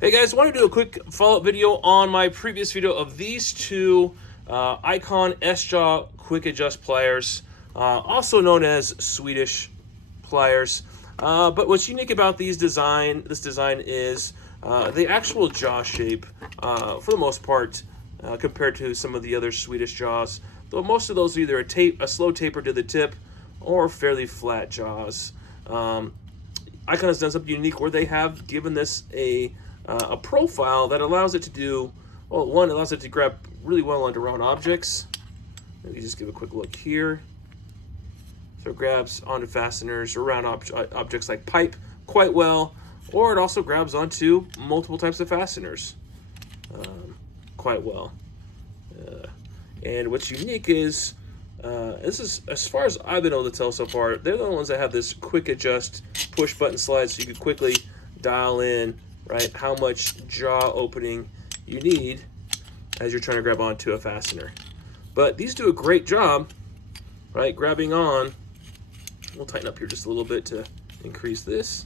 Hey guys, I want to do a quick follow-up video on my previous video of these two Icon S-Jaw Quick Adjust Pliers, also known as Swedish pliers. But what's unique about this design is the actual jaw shape, for the most part, compared to some of the other Swedish jaws. Though most of those are either a slow taper to the tip or fairly flat jaws. Icon has done something unique where they have given this a profile that allows it to do, well, one, allows it to grab really well onto round objects. Let me just give a quick look here. So it grabs onto fasteners or round objects like pipe quite well, or it also grabs onto multiple types of fasteners quite well. And what's unique is, this is, as far as I've been able to tell so far, they're the ones that have this quick adjust push button slide, so you can quickly dial in, right, how much jaw opening you need as you're trying to grab onto a fastener. But these do a great job, right, grabbing on. We'll tighten up here just a little bit to increase this.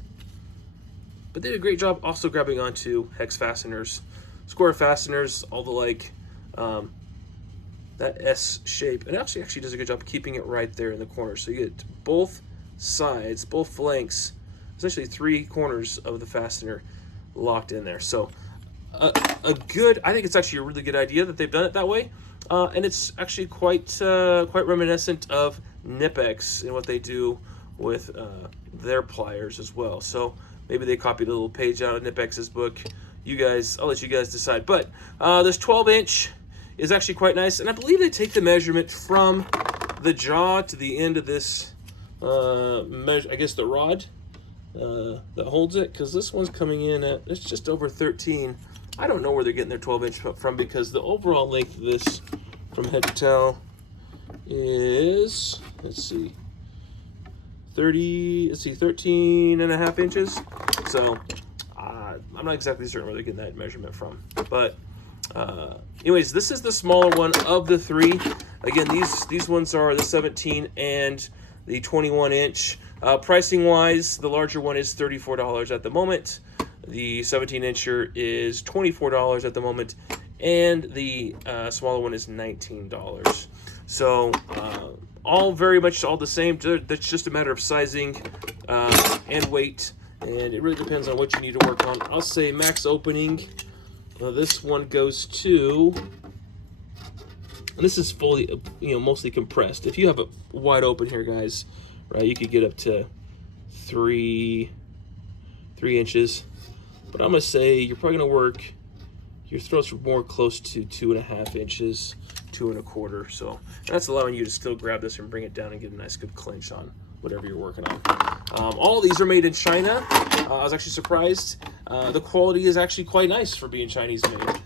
But they did a great job also grabbing onto hex fasteners, square fasteners, all the like, that S shape. And actually does a good job keeping it right there in the corner. So you get both sides, both flanks, essentially 3 corners of the fastener locked in there. So I think it's actually a really good idea that they've done it that way. And it's actually quite reminiscent of Knipex and what they do with their pliers as well. So maybe they copied a little page out of Knipex's book. I'll let you guys decide. But this 12-inch is actually quite nice, and I believe they take the measurement from the jaw to the end of this, I guess the rod that holds it, because this one's coming in at, it's just over 13. I don't know where they're getting their 12-inch from, because the overall length of this from head to toe is, let's see, 13.5 inches. So I'm not exactly certain where they're getting that measurement from, but anyways, this is the smaller one of the 3. Again, these ones are the 17 and the 21-inch. Pricing wise, the larger one is $34 at the moment. The 17-incher is $24 at the moment, and the smaller one is $19. So all very much all the same. That's just a matter of sizing and weight, and it really depends on what you need to work on. I'll say max opening. This one goes to, and this is fully, mostly compressed. If you have it wide open here, guys, right, you could get up to 3 inches. But I'm gonna say you're probably gonna work your throats more close to 2.5 inches, 2 1/4. So that's allowing you to still grab this and bring it down and get a nice good clinch on whatever you're working on. All these are made in China. I was actually surprised. The quality is actually quite nice for being Chinese made.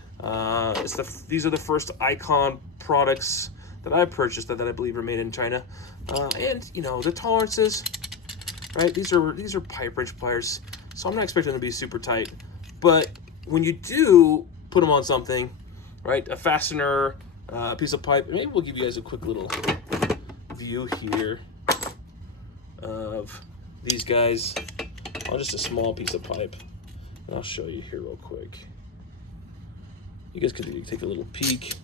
These are the first Icon products that I purchased that I believe are made in China. And the tolerances, right? These are pipe wrench pliers, so I'm not expecting them to be super tight. But when you do put them on something, right, a fastener, a piece of pipe, maybe we'll give you guys a quick little view here of these guys on just a small piece of pipe. And I'll show you here real quick. You guys could take a little peek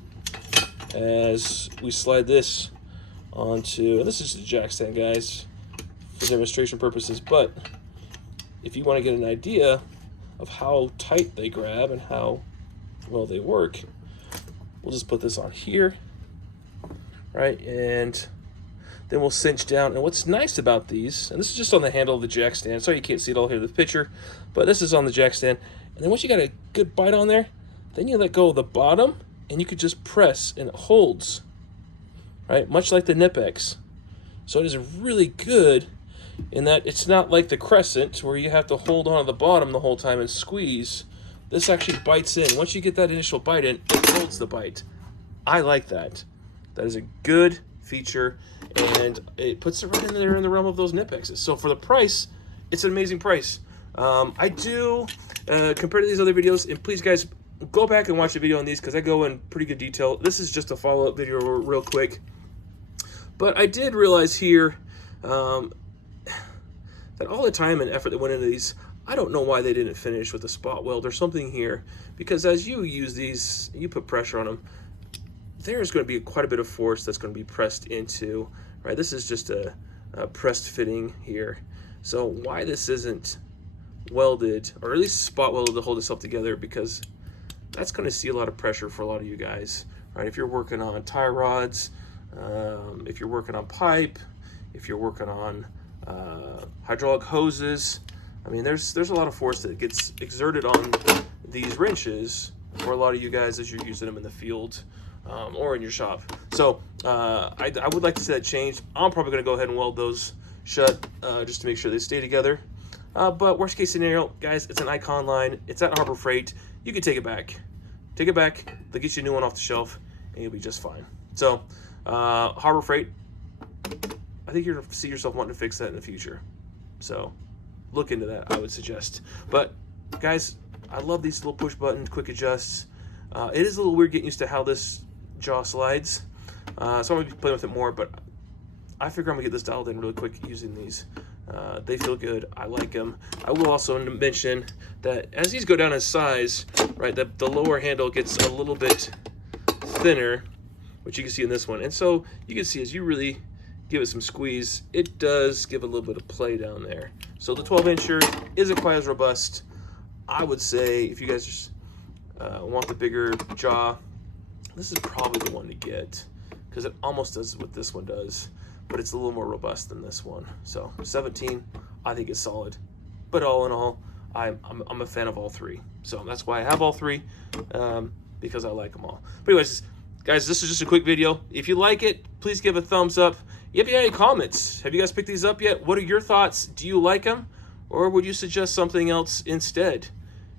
as we slide this onto, and this is the jack stand, guys, for demonstration purposes, but if you want to get an idea of how tight they grab and how well they work, we'll just put this on here, right, and then we'll cinch down. And what's nice about these, and this is just on the handle of the jack stand, so you can't see it all here in the picture, but this is on the jack stand, and then once you got a good bite on there, then you let go of the bottom, and you could just press, and it holds, right, much like the Knipex. So it is really good in that it's not like the Crescent where you have to hold on to the bottom the whole time and squeeze. This actually bites in. Once you get that initial bite in, it holds the bite. I like that. That is a good feature, and it puts it right in there in the realm of those Knipexes. So for the price, it's an amazing price. I do compare to these other videos, and please guys, go back and watch the video on these because I go in pretty good detail. This is just a follow-up video real quick. But I did realize here that all the time and effort that went into these, I don't know why they didn't finish with a spot weld or something here, because as you use these, you put pressure on them, there's going to be quite a bit of force that's going to be pressed into, right? This is just a pressed fitting here. So why this isn't welded, or at least spot welded to hold itself together, because that's going to see a lot of pressure for a lot of you guys, right? If you're working on tie rods, if you're working on pipe, if you're working on hydraulic hoses, I mean, there's a lot of force that gets exerted on these wrenches for a lot of you guys as you're using them in the field or in your shop. So I would like to see that change. I'm probably going to go ahead and weld those shut just to make sure they stay together. But worst case scenario, guys, it's an Icon line. It's at Harbor Freight. You can take it back. Take it back. They'll get you a new one off the shelf, and you'll be just fine. So Harbor Freight, I think you're going to see yourself wanting to fix that in the future. So look into that, I would suggest. But guys, I love these little push button quick adjusts. It is a little weird getting used to how this jaw slides. So I'm going to be playing with it more, but I figure I'm going to get this dialed in really quick using these. They feel good. I like them. I will also mention that as these go down in size, right, the lower handle gets a little bit thinner, which you can see in this one. And so you can see as you really give it some squeeze, it does give a little bit of play down there. So the 12-incher isn't quite as robust. I would say if you guys just want the bigger jaw, this is probably the one to get, because it almost does what this one does, but it's a little more robust than this one. So 17, I think is solid. But all in all, I'm a fan of all three. So that's why I have all three, because I like them all. But anyways, guys, this is just a quick video. If you like it, please give a thumbs up. If you have any comments, have you guys picked these up yet? What are your thoughts? Do you like them? Or would you suggest something else instead?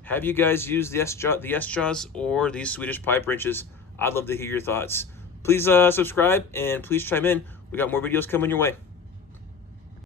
Have you guys used the S-Jaws or these Swedish pipe wrenches? I'd love to hear your thoughts. Please subscribe and please chime in. We got more videos coming your way.